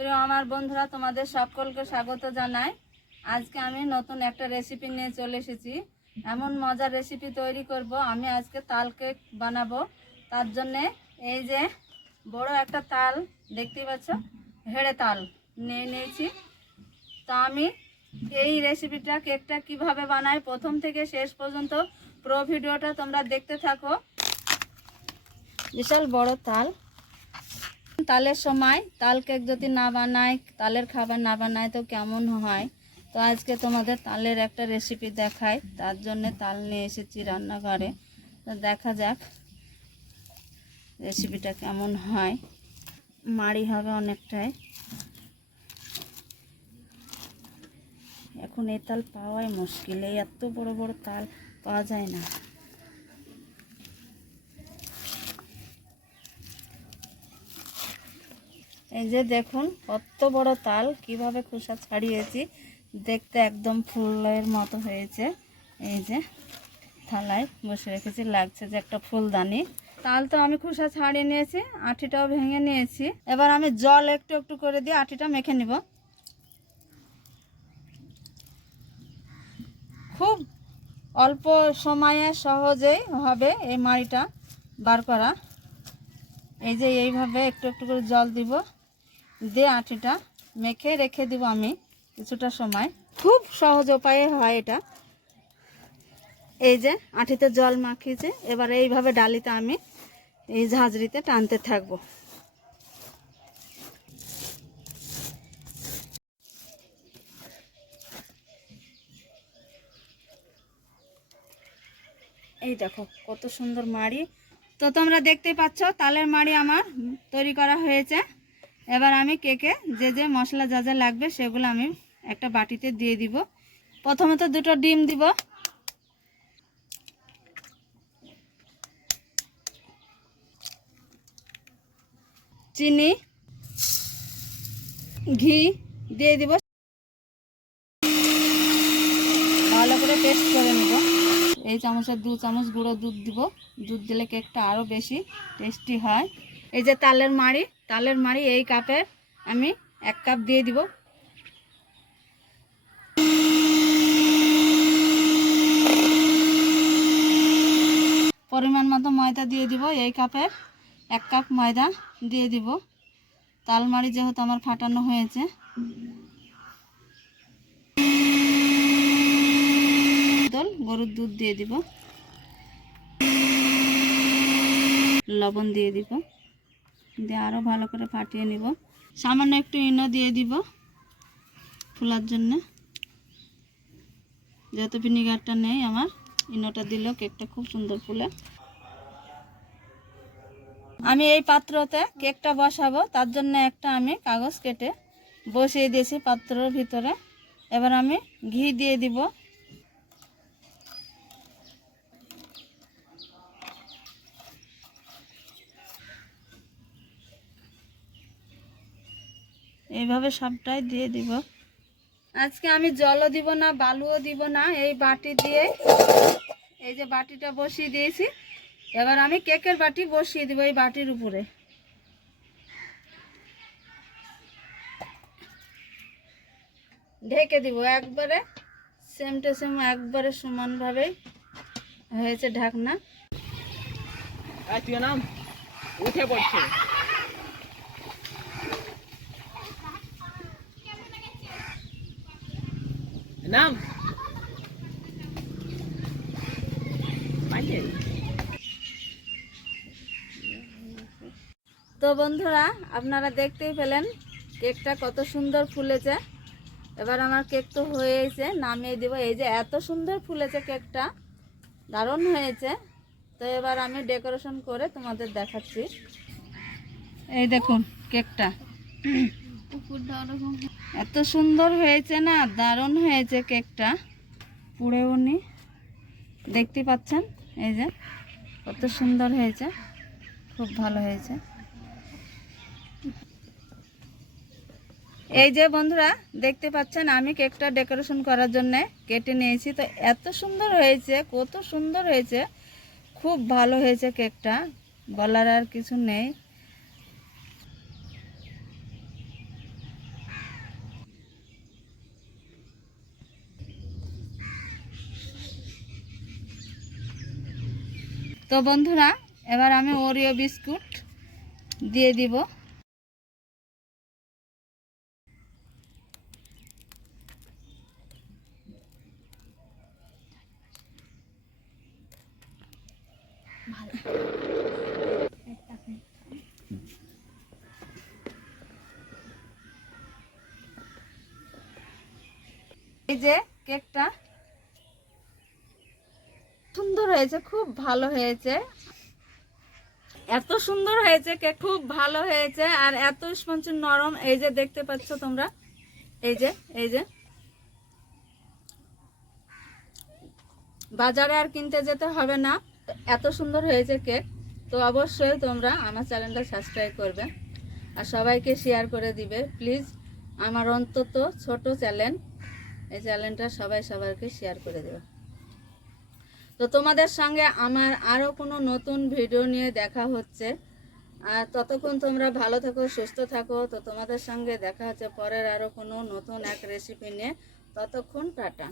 প্রিয় আমার বন্ধুরা, তোমাদের সকলকে স্বাগত জানাই। আজকে আমি নতুন একটা রেসিপি নিয়ে চলে এসেছি। এমন মজার রেসিপি তৈরি করব। আমি আজকে তাল কেক বানাবো। তার জন্যে এই যে বড় একটা তাল দেখতে পাচ্ছ? হেড়ে তাল নিয়ে নিয়েছি। তো আমি এই রেসিপিটা কেকটা কীভাবে বানাই, প্রথম থেকে শেষ পর্যন্ত পুরো ভিডিওটা তোমরা দেখতে থাকো। বিশাল বড় তাল। তালের সময় তাল কেক যদি না বানায়, তালের খাবার না বানায় তো কেমন হয়? তো আজকে তোমাদের তালের একটা রেসিপি দেখাই। তার জন্য তাল নিয়ে এসেছি রান্নাঘরে। তো দেখা যাক রেসিপিটা কেমন হয়। মাড়ি হবে অনেকটাই। এখন এই তাল পাওয়াই মুশকিল। এই এত বড় বড় তাল পাওয়া যায় না। এই যে দেখুন, কত বড় তাল, কীভাবে খোসা ছাড়িয়েছি, দেখতে একদম ফুলের মতো হয়েছে। এই যে থালায় বসে রেখেছি, লাগছে যে একটা ফুলদানি। তাল তো আমি খোসা ছাড়িয়ে নিয়েছি, আঠিটাও ভেঙে নিয়েছি। এবার আমি জল একটু একটু করে দিয়ে আঠিটা মেখে নিব। খুব অল্প সময়ে সহজেই হবে এই মাড়িটা বার করা। এই যে এইভাবে একটু একটু করে জল দিব। দিয়ে আটিটা মেখে রেখে দিব আমি কিছুটা সময়। খুব সহজ উপায়ে হয় এটা। এই যে আটিতে জল মাখিয়েছে, এবার এইভাবে ডালিতে আমি এই ঝাঁঝরিতে টানতে থাকব। এই দেখো, কত সুন্দর মাড়ি। তো তোমরা দেখতে পাচ্ছ, তালের মাড়ি আমার তৈরি করা হয়েছে। এবার আমি কেকে যে যে মশলা যা যা লাগবে সেগুলো আমি একটা বাটিতে দিয়ে দিব। প্রথমত দুটো ডিম দিব। চিনি, ঘি দিয়ে দিব। ভালো করে টেস্ট করে নেব। এই চামচের দু চামচ গুঁড়ো দুধ দিব। দুধ দিলে কেকটা আরও বেশি টেস্টি হয়। এই যে তালের মাড়ি তালের মাড়ি এই কাপের আমি এক কাপ দিয়ে দিব। পরিমাণ মতো ময়দা দিয়ে দিব, এই কাপের এক কাপ ময়দা দিয়ে দিব। তালমারি যেহেতু আমার ফাটানো হয়েছে। গরুর দুধ দিয়ে দিব। লবণ দিয়ে দিব। দিয়ে আরও ভালো করে ফাটিয়ে নিব। সামান্য একটু ইনো দিয়ে দিব ফুলার জন্য। যেহেতু ভিনিগারটা নেই আমার, ইনোটা দিলেও কেকটা খুব সুন্দর ফুলে। আমি এই পাত্রতে কেকটা বসাবো, তার জন্য একটা আমি কাগজ কেটে বসিয়ে দিয়েছি পাত্রর ভিতরে। এবার আমি ঘি দিয়ে দিব। এইভাবে সবটাই দিয়ে দিব। আজকে আমি জলও দিব না বালুও দিব না এই বাটি দিয়ে এই যে বাটিটা বসিয়ে দিয়েছি। এবার আমি কেকের বাটি বসিয়ে দিব এই বাটির উপরে। ঢেকে দিব একবারে সেম টু সেম একবারে সমানভাবে হয়েছে ঢাকনা। তুই নাম উঠে পড়ছে। নাম? তো বন্ধুরা, আপনারা দেখতেই পেলেন কেকটা কত সুন্দর ফুলেছে। এবার আমার কেক তো হয়েছে, নামিয়ে দিব। এই যে এত সুন্দর ফুলেছে কেকটা, দারুণ হয়েছে। তো এবার আমি ডেকোরেশন করে তোমাদের দেখাচ্ছি। এই দেখুন কেকটা। এত সুন্দর হয়েছে না, দারুণ হয়েছে কেকটা। পুড়ে উনি। দেখতে পাচ্ছেন? এই যে, কত সুন্দর হয়েছে। খুব ভালো হয়েছে। এই যে বন্ধুরা, দেখতে পাচ্ছেন? আমি কেকটা ডেকোরেশন করার জন্য কেটে নিয়েছি। তো এত সুন্দর হয়েছে, কত সুন্দর হয়েছে। খুব ভালো হয়েছে কেকটা। বলার আর কিছু নেই। তো বন্ধুরা এবার আমি ওরিও বিস্কুট দিয়ে দিব। এই যে কেকটা সুন্দর হয়েছে, খুব ভালো হয়েছে। এত সুন্দর হয়েছে কেক খুব ভালো হয়েছে। আর এত স্পঞ্জ নরম, এই যে দেখতে পাচ্ছ তোমরা? এই যে এই যে। বাজারে আর কিনতে যেতে হবে না। এত সুন্দর হয়েছে কেক তো অবশ্যই তোমরা আমার চ্যানেলটা সাবস্ক্রাইব করবে আর সবাইকে শেয়ার করে দিবে। প্লিজ আমার অন্তত ছোট চ্যানেল, এই চ্যানেলটা সবাই সবাইকে শেয়ার করে দেবে। তো তোমাদের সঙ্গে আমার আরও কোনো নতুন ভিডিও নিয়ে দেখা হচ্ছে। আর ততক্ষণ তোমরা ভালো থাকো, সুস্থ থাকো। তো তোমাদের সঙ্গে দেখা হচ্ছে পরের আরও কোনো নতুন এক রেসিপি নিয়ে। ততক্ষণ টাটা।